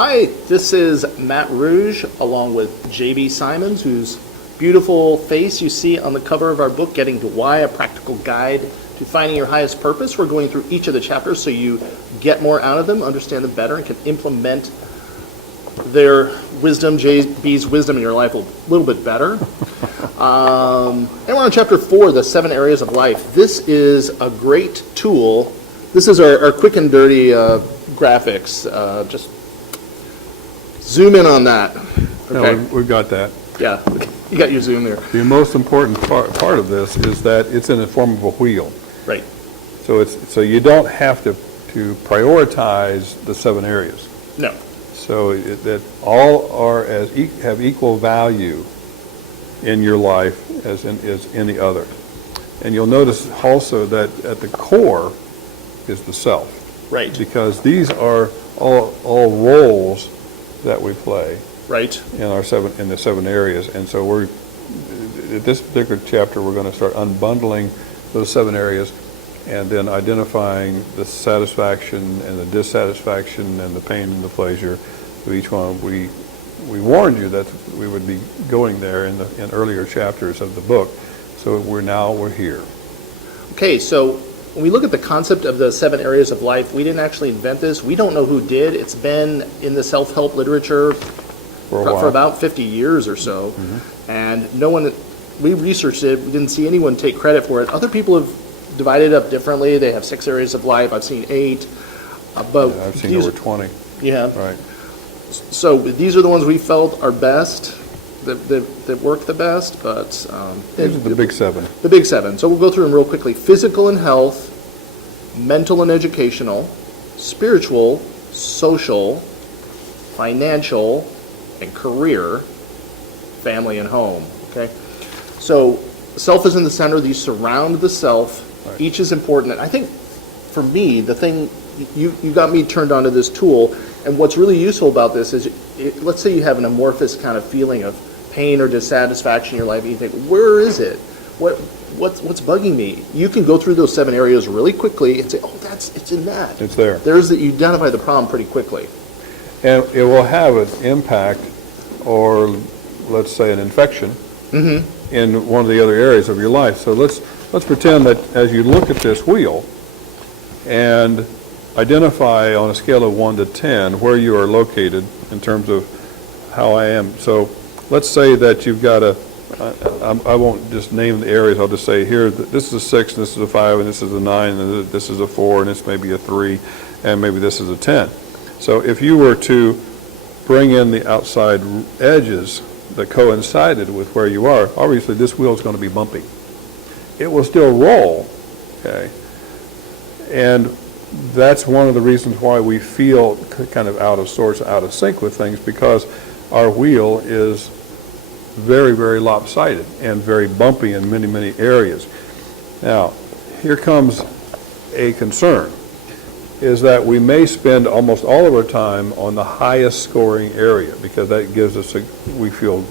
Hi, this is Matt Rouge along with J.B. Symons, whose beautiful face you see on the cover of our book, Getting to Why, a Practical Guide to Finding Your Highest Purpose. We're going through each of the chapters so you get more out of them, understand them better, and can implement their wisdom, J.B.'s wisdom in your life a little bit better. And we're on chapter 4, the 7 areas of life. This is a great tool. This is our quick and dirty graphics. Just zoom in on that. Okay. Yeah, we've got that. Yeah, you got your zoom there. The most important part of this is that it's in the form of a wheel. Right. So you don't have to prioritize the 7 areas. No. So that all are have equal value in your life as in the other. And you'll notice also that at the core is the self. Right. Because these are all roles that we play. Right. In the 7 areas. And so at this particular chapter, we're going to start unbundling those 7 areas and then identifying the satisfaction and the dissatisfaction and the pain and the pleasure of each one. We warned you that we would be going there in earlier chapters of the book. So we're here. Okay, so when we look at the concept of the 7 areas of life, we didn't actually invent this. We don't know who did. It's been in the self-help literature for about 50 years or so. Mm-hmm. And no one, we researched it, we didn't see anyone take credit for it. Other people have divided it up differently. They have 6 areas of life. I've seen 8. But I've seen over 20. Yeah. Right. So these are the ones we felt are best, that work the best. But these are the big 7. The big 7. So we'll go through them real quickly. Physical and health, mental and educational, spiritual, social, financial, and career, family and home. Okay, so self is in the center. These surround the self. Right. Each is important. And I think for me, the thing you got me turned on to this tool. And what's really useful about this is, let's say you have an amorphous kind of feeling of pain or dissatisfaction in your life, and you think, where is it? What's bugging me? You can go through those 7 areas really quickly and say, oh, it's in that. It's there. You identify the problem pretty quickly. And it will have an impact, or let's say an infection, mm-hmm. in one of the other areas of your life. So let's pretend that as you look at this wheel and identify on a scale of 1 to 10 where you are located in terms of how I am. So let's say that you've got I won't just name the areas, I'll just say here, this is a 6, and this is a 5, and this is a 9, and this is a 4, and this may be a 3, and maybe this is a 10. So if you were to bring in the outside edges that coincided with where you are, obviously this wheel is going to be bumpy. It will still roll, okay? And that's one of the reasons why we feel kind of out of sorts, out of sync with things, because our wheel is very, very lopsided and very bumpy in many, many areas. Now, here comes a concern, is that we may spend almost all of our time on the highest scoring area, because that gives us we feel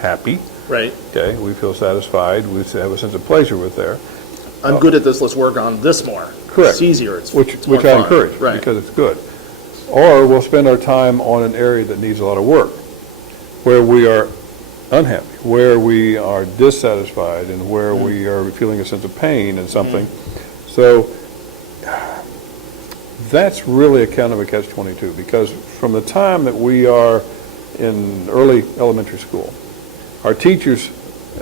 happy. Right. Okay, we feel satisfied, we have a sense of pleasure with there. I'm good at this, let's work on this more. Correct. It's easier. It's which more I fun. encourage, right. Because it's good. Or we'll spend our time on an area that needs a lot of work, where we are unhappy, where we are dissatisfied, and where mm-hmm. we are feeling a sense of pain and something. Mm-hmm. So that's really a kind of a catch-22, because from the time that we are in early elementary school, our teachers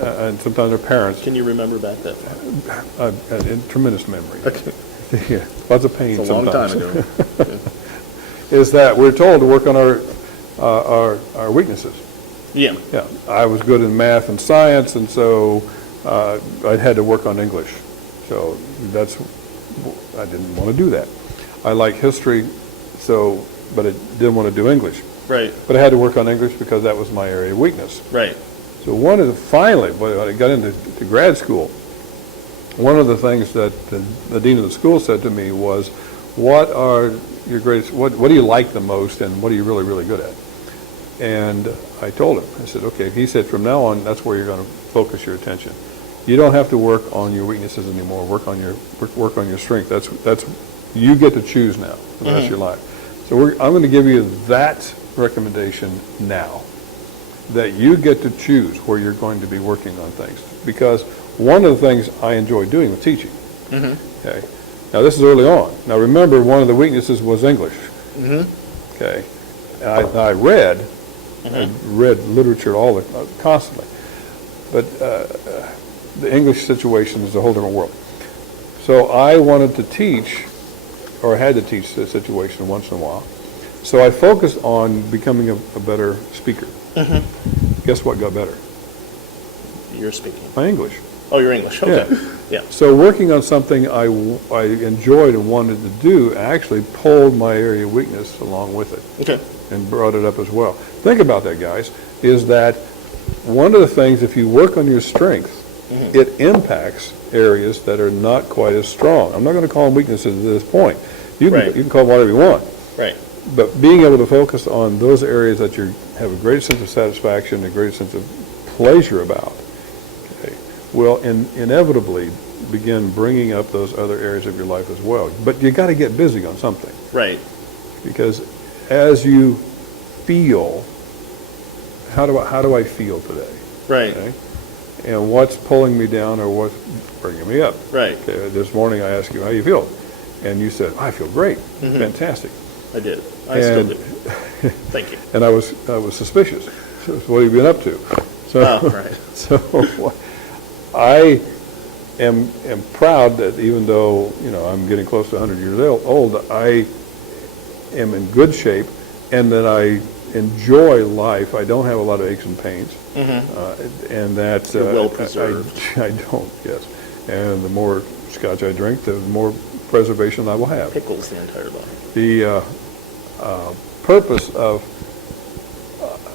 and sometimes our parents. Can you remember back then? A tremendous memory. Okay. Yeah, lots of pain. It's a sometimes. long time ago. Yeah. Is that we're told to work on our weaknesses. Yeah. Yeah. I was good in math and science, and so I had to work on English. So I didn't want to do that. I like history, but I didn't want to do English. Right. But I had to work on English because that was my area of weakness. Right. So finally, when I got into grad school, one of the things that the dean of the school said to me was, what are your greatest, what do you like the most, and what are you really, really good at? And I told him, I said, okay. He said, from now on, that's where you're going to focus your attention. You don't have to work on your weaknesses anymore. Work on your strength. That's you get to choose now for the rest of your life. So I'm going to give you that recommendation now, that you get to choose where you're going to be working on things. Because one of the things I enjoy doing was teaching. Okay. Now, this is early on. Now, remember, one of the weaknesses was English. Okay. I read literature constantly. But the English situation is a whole different world. So I wanted to teach, or had to teach the situation once in a while. So I focused on becoming a better speaker. Guess what got better? You're speaking. My English. Oh, your English. Okay. Yeah. So working on something I enjoyed and wanted to do actually pulled my area of weakness along with it. Okay. And brought it up as well. Think about that, guys, is that one of the things, if you work on your strengths, it impacts areas that are not quite as strong. I'm not going to call them weaknesses at this point. You can call them whatever you want. Right. But being able to focus on those areas that you have a great sense of satisfaction, a great sense of pleasure about, okay, will inevitably begin bringing up those other areas of your life as well. But you got to get busy on something. Right. Because as you feel, how do I feel today? Right. Okay? And what's pulling me down or what's bringing me up? Right. Okay, this morning I asked you how you feel, and you said, I feel great, fantastic. I did. I still do. Thank you. And I was suspicious. So what have you been up to? So, right. So I am proud that even though I'm getting close to 100 years old, I am in good shape, and that I enjoy life. I don't have a lot of aches and pains, and that you're well preserved. I don't. Yes, and the more scotch I drink, the more preservation I will have. Pickles the entire body. The purpose of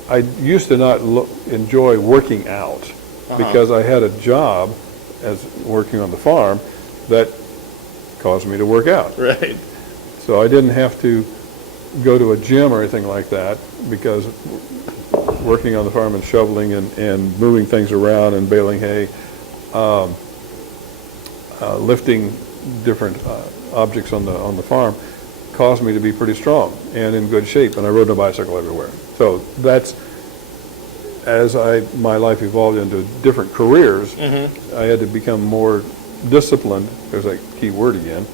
I used to not enjoy working out because I had a job as working on the farm that caused me to work out. Right. So I didn't have to go to a gym or anything like that, because working on the farm and shoveling and moving things around and baling hay, lifting different objects on the farm caused me to be pretty strong and in good shape, and I rode a bicycle everywhere. So that's, as my life evolved into different careers, I had to become more disciplined. There's that key word again.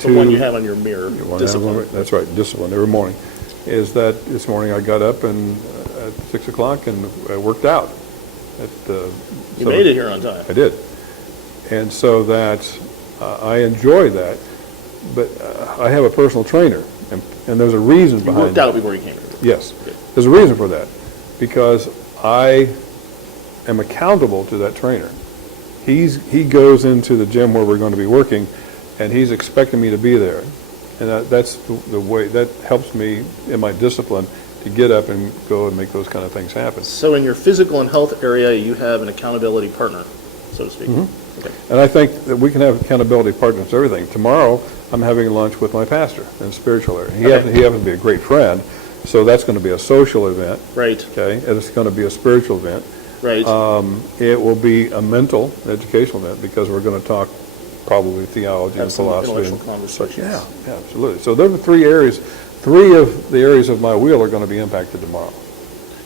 The one you have on your mirror, discipline. That's right, discipline, every morning. Is that this morning I got up and at 6 o'clock and I worked out. You made it here on time. I did. And so that I enjoy that, but I have a personal trainer, and there's a reason behind it. You worked out before you came here? Yes. Good. There's a reason for that, because I am accountable to that trainer. He goes into the gym where we're going to be working, and he's expecting me to be there. And that's the way, that helps me in my discipline to get up and go and make those kind of things happen. So in your physical and health area, you have an accountability partner, so to speak. Okay. And I think that we can have accountability partners for everything. Tomorrow, I'm having lunch with my pastor in the spiritual area. He happens to be a great friend, so that's going to be a social event. Right. Okay, and it's going to be a spiritual event. Right. It will be a mental, educational event, because we're going to talk probably theology and philosophy. Intellectual conversations. Yeah, absolutely. So those are three areas. Three of the areas of my wheel are going to be impacted tomorrow.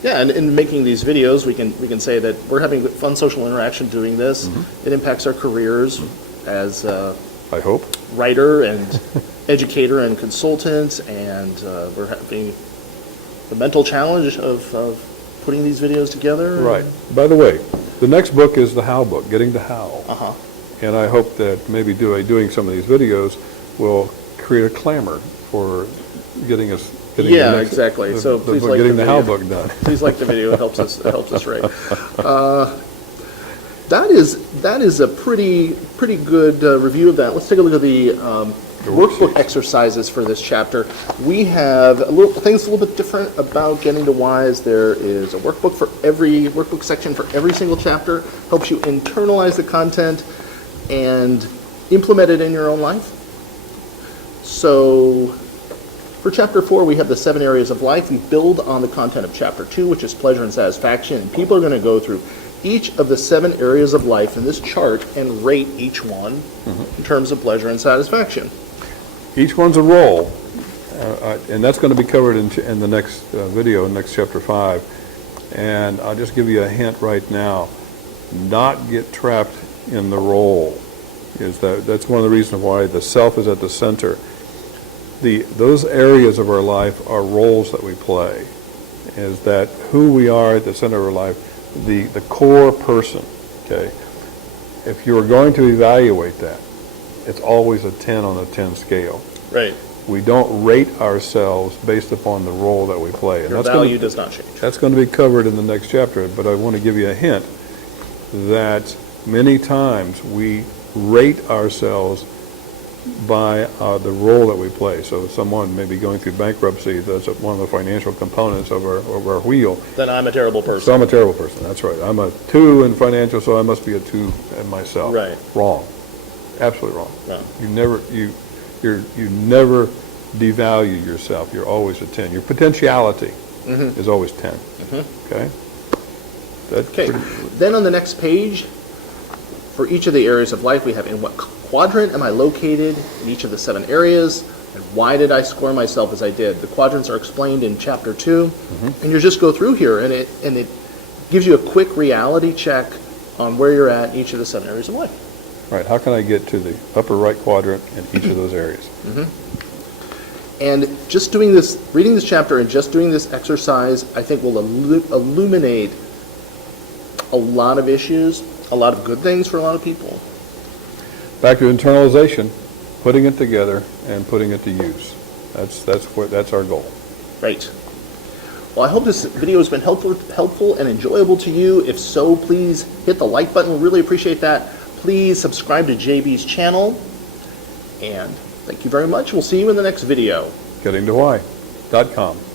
Yeah, and in making these videos, we can say that we're having fun social interaction doing this. It impacts our careers as I hope writer and educator and consultant, and we're having the mental challenge of putting these videos together. Right. By the way, the next book is the How book, Getting to How. And I hope that maybe doing some of these videos will create a clamor for getting us. Exactly. So please like getting the How book done. Please like the video. It helps us write. That is a pretty good review of that. Let's take a look at the workbook exercises for this chapter. We have things a little bit different about Getting to Wise. There is a workbook for every workbook section for every single chapter. Helps you internalize the content and implement it in your own life. So for Chapter 4, we have the 7 areas of life. We build on the content of Chapter 2, which is pleasure and satisfaction. And people are going to go through each of the 7 areas of life in this chart and rate each one in terms of pleasure and satisfaction. Each one's a role, And that's going to be covered in the next video, next chapter 5. And I'll just give you a hint right now. Not get trapped in the role. That's one of the reasons why the self is at the center. Those areas of our life are roles that we play. Is that who we are at the center of our life, the core person, okay? If you're going to evaluate that, it's always a 10 on a 10 scale. Right. We don't rate ourselves based upon the role that we play. And Your value does not change. That's going to be covered in the next chapter, but I want to give you a hint that many times we rate ourselves by the role that we play. So someone may be going through bankruptcy, that's one of the financial components of our wheel. Then I'm a terrible person. So I'm a terrible person, that's right. I'm a 2 in financial, so I must be a 2 in myself. Right. Wrong. Absolutely wrong. No. You never devalue yourself. You're always a 10. Your potentiality is always 10. Okay? Okay. Then on the next page, for each of the areas of life, we have in what quadrant am I located in each of the 7 areas, and why did I score myself as I did? The quadrants are explained in chapter 2, and you just go through here, and it gives you a quick reality check on where you're at in each of the 7 areas of life. Right. How can I get to the upper right quadrant in each of those areas? And just doing this, reading this chapter and just doing this exercise, I think will illuminate a lot of issues, a lot of good things for a lot of people. Back to internalization, putting it together and putting it to use. That's our goal. Right. Well, I hope this video has been helpful and enjoyable to you. If so, please hit the like button. We really appreciate that. Please subscribe to JB's channel. And thank you very much. We'll see you in the next video. GettingToWhy.com.